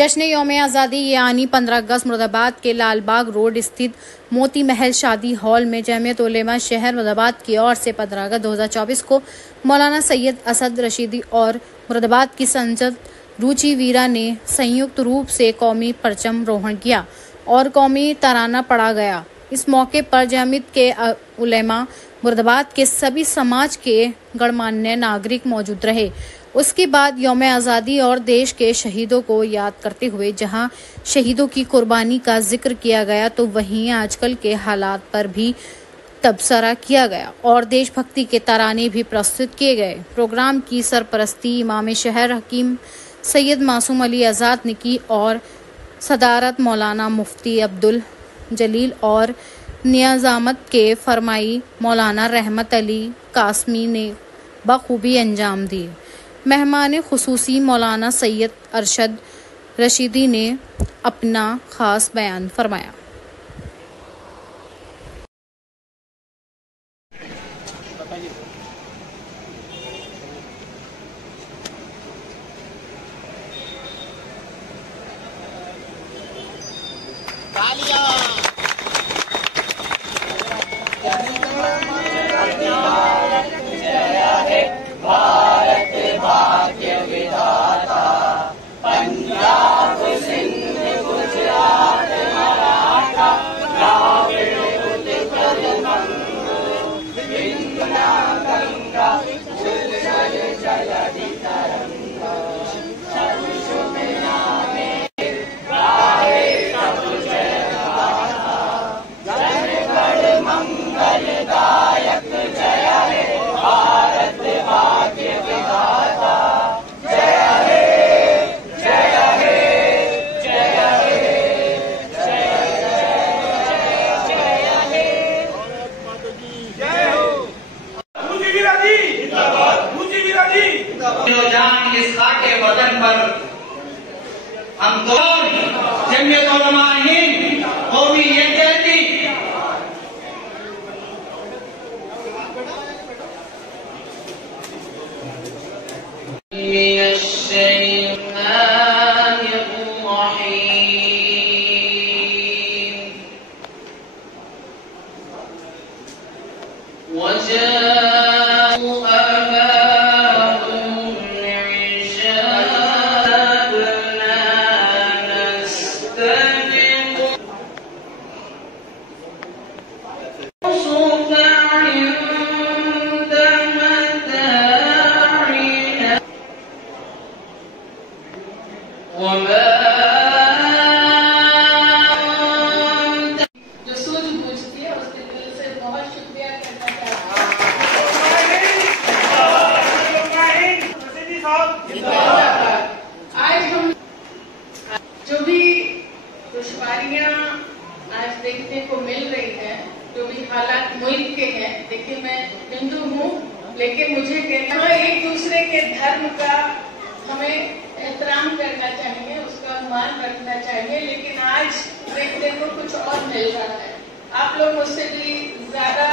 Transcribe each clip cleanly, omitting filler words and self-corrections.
जश्न यौम आज़ादी यानी 15 अगस्त मुरादाबाद के लालबाग रोड स्थित मोती महल शादी हॉल में जमीयत उलेमा शहर मुरादाबाद की ओर से 15 अगस्त 2024 को मौलाना सैयद असद रशीदी और मुरादाबाद की संसद रुचि वीरा ने संयुक्त रूप से कौमी परचम रोहण किया और कौमी तराना पढ़ा गया। इस मौके पर जमीयत के उलेमा मुरादाबाद के सभी समाज के गणमान्य नागरिक मौजूद रहे। उसके बाद यौम आज़ादी और देश के शहीदों को याद करते हुए जहां शहीदों की कुर्बानी का जिक्र किया गया तो वहीं आजकल के हालात पर भी तबसरा किया गया और देशभक्ति के तराने भी प्रस्तुत किए गए। प्रोग्राम की सरपरस्ती इमाम शहर हकीम सैयद मासूम अली आज़ाद ने की और सदारत मौलाना मुफ्ती अब्दुल जलील और नियाज़ामत के फरमाई मौलाना रहमत अली कासमी ने बखूबी अंजाम दिए। मेहमान खुसूसी मौलाना सैयद अरशद रशीदी ने अपना खास बयान फरमाया। जान इस खाके वतन पर हम जमीयत उलमा हिंद कौमी यकजहती जो सूझबूझती है उसके दिल से बहुत शुक्रिया करना चाहती हूँ। आज हम जो भी दुश्वारियाँ आज देखने को मिल रही हैं, जो भी हालात मुल्क के हैं, देखिए मैं हिंदू हूँ लेकिन मुझे कहना एक दूसरे के धर्म का हमें एहतराम करना चाहिए, उसका मान रखना चाहिए, लेकिन आज देखने को कुछ और मिल रहा है। आप लोग मुझसे भी ज्यादा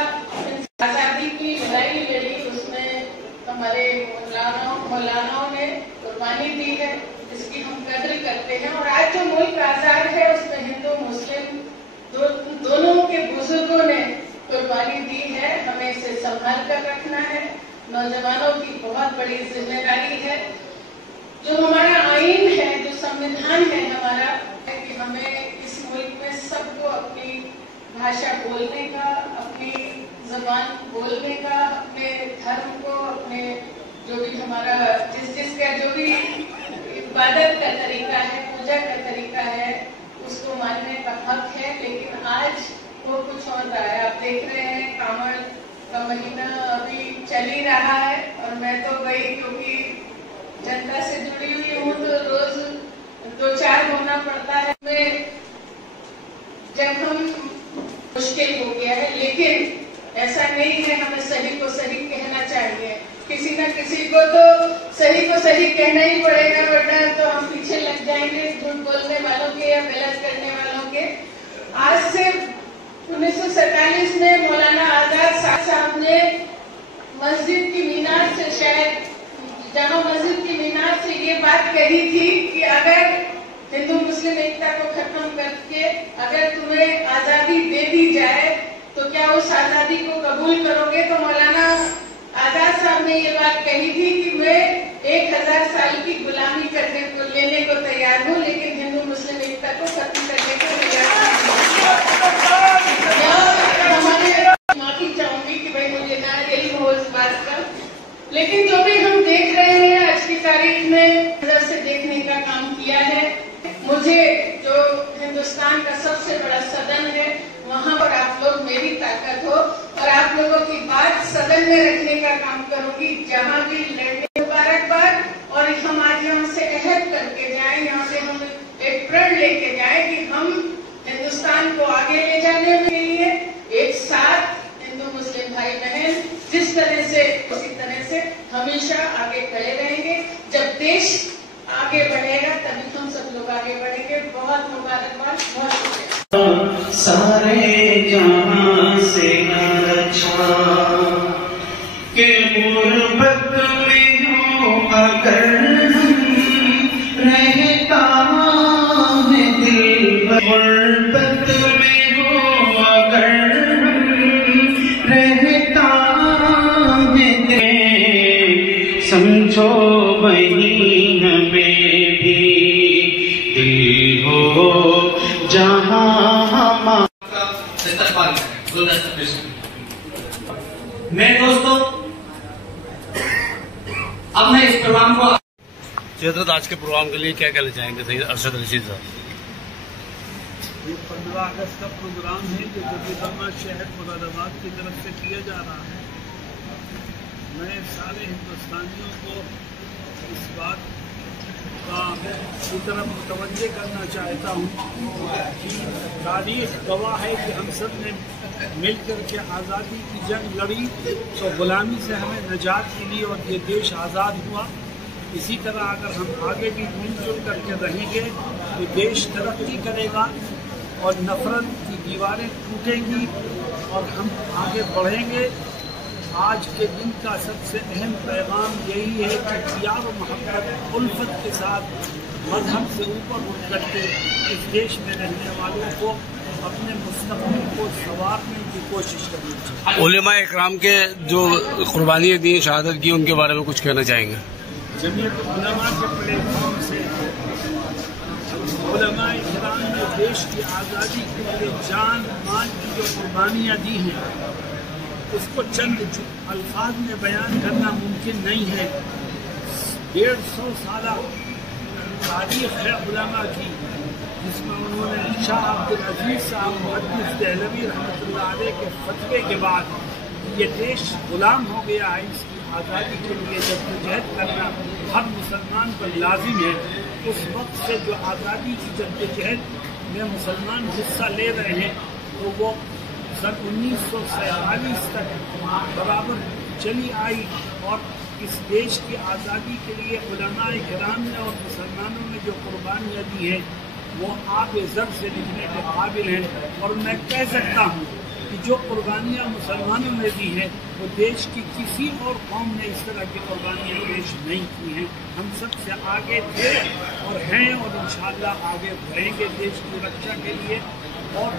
आजादी की लड़ाई लड़ी, उसमें हमारे मौलानाओं ने कुर्बानी दी है, जिसकी हम कद्र करते हैं। और आज जो मुल्क आजाद है उसमें हिंदू मुस्लिम दोनों के बुजुर्गों ने कुर्बानी दी है। हमें इसे संभाल कर रखना है। नौजवानों की बहुत बड़ी जिम्मेदारी है। जो हमारा आईन है, जो संविधान है हमारा, है कि हमें इस मुल्क में सबको अपनी भाषा बोलने का, अपनी जबान बोलने का, अपने धर्म को, अपने जो भी हमारा जिसका जो भी इबादत का तरीका है, पूजा का तरीका है, उसको मानने का हक है। लेकिन आज वो कुछ और रहा है। आप देख रहे हैं कांवड़ का महीना अभी चल ही रहा है और मैं तो गई, क्योंकि जनता से जुड़ी हुई हूँ तो रोज 2-4 होना पड़ता है। जब हम मुश्किल हो गया है, लेकिन ऐसा नहीं है, हमें सही को सही कहना चाहिए। किसी न किसी को तो सही को सही कहना ही पड़ेगा, वरना तो हम पीछे लग जाएंगे झूठ बोलने वालों के या गलत करने वालों के। आज से 1947 में मौलाना आजाद साहब ने मस्जिद की मीनार से, शायद जामा मस्जिद की मीनार से ये बात कही थी कि अगर हिंदू मुस्लिम एकता को खत्म करके अगर तुम्हें आजादी दे दी जाए तो क्या उस आजादी को कबूल करोगे? तो मौलाना आजाद साहब ने ये बात कही थी कि मैं 1000 साल की गुलामी करने को लेने को तैयार हूँ, लेकिन हिंदू मुस्लिम एकता को खत्म करने को तैयार नहीं। माफी चाहूंगी कि भाई मुझे ना इल्म हो इस बात का, लेकिन जो भी हम देख रहे हैं आज की तारीख में नजर से देखने का काम किया है। मुझे जो हिंदुस्तान का सबसे बड़ा सदन है वहाँ पर आप लोग मेरी ताकत हो और आप लोगों की बात सदन में रखने का काम करूंगी। जहाँ भी लड़ने मुबारकबाद, और हम आज यहाँ से अहद करके जाएं, यहाँ से हम एक प्रण लेके जाएं कि हम हिंदुस्तान को आगे ले जाने के लिए एक साथ हिंदू मुस्लिम भाई बहन जिस तरह से उसी तरह से हमेशा आगे खड़े रहेंगे। जब देश आगे बढ़ेगा तभी हम सब लोग आगे बढ़ेंगे। बहुत मुबारकबाद, बहुत शुक्रिया। सारे जहां से अच्छा के गुर्बत में हो अगर रहता है दिल, गुर्बत में हो अगर रहता है दिल, समझो वही हमें भी दिल हो जहां मैं दोस्तों अब मैं इस प्रोग्राम को हजरत आज के प्रोग्राम के लिए क्या कहना चाहेंगे सैयद अरशद रशीद साहब? ये 15 अगस्त का प्रोग्राम है जो जबीलमा शहर मुरादाबाद की तरफ से किया जा रहा है। मैं सारे हिंदुस्तानियों को इस बात की तरफ मुतवज्जे करना चाहता हूँ कि तारीख गवाह है कि हम सब ने मिलकर के आज़ादी की जंग लड़ी तो गुलामी से हमें निजात मिली और ये देश आज़ाद हुआ। इसी तरह अगर हम आगे भी मिलजुल करके रहेंगे तो देश तरक्की करेगा और नफरत की दीवारें टूटेंगी और हम आगे बढ़ेंगे। आज के दिन का सबसे अहम पैगाम यही है कि प्यार और मोहब्बत उल्फत के साथ मजहब से ऊपर उठ करके इस देश में रहने वालों को अपने मुस्तक़बिल को संवारने की कोशिश करनी चाहिए। उलेमा इकराम के जो कुर्बानियाँ दी, शहादत की, उनके बारे में कुछ कहना चाहेंगे? जमीयत उलमा के प्लेटफॉर्म से उलमा इकराम ने देश की आज़ादी के लिए जान मान की जो कुर्बानियाँ दी हैं उसको चंद अल्फाज में बयान करना मुमकिन नहीं है। 150 साल तारीख है उलमा की, जिसमें उन्होंने शाह अब्दुल अजीज साहब मुहद्दिस देहलवी रहमतुल्लाह अलैह के फतवे के बाद ये देश गुलाम हो गया है, इसकी आज़ादी के लिए जद्दोजहद करना हर मुसलमान पर लाजिम है। उस वक्त से जो आज़ादी की जद्दोजहद में मुसलमान हिस्सा ले रहे हैं तो वो सन 1947 तक बराबर चली आई और इस देश की आज़ादी के लिए उलमा इकराम ने और मुसलमानों ने जो कुर्बानियाँ दी हैं वो आब ज़र से लिखने के काबिल हैं। और मैं कह सकता हूँ कि जो कुर्बानियाँ मुसलमानों ने दी हैं वो देश की किसी और कौम ने इस तरह की कुर्बानियाँ पेश नहीं की हैं। हम सबसे आगे थे और हैं और इंशाअल्लाह आगे बढ़ेंगे देश की रक्षा के लिए और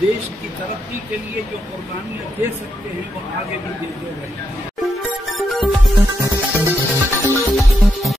देश की तरक्की के लिए जो कुर्बानियाँ दे सकते हैं वो आगे भी देते रहेंगे।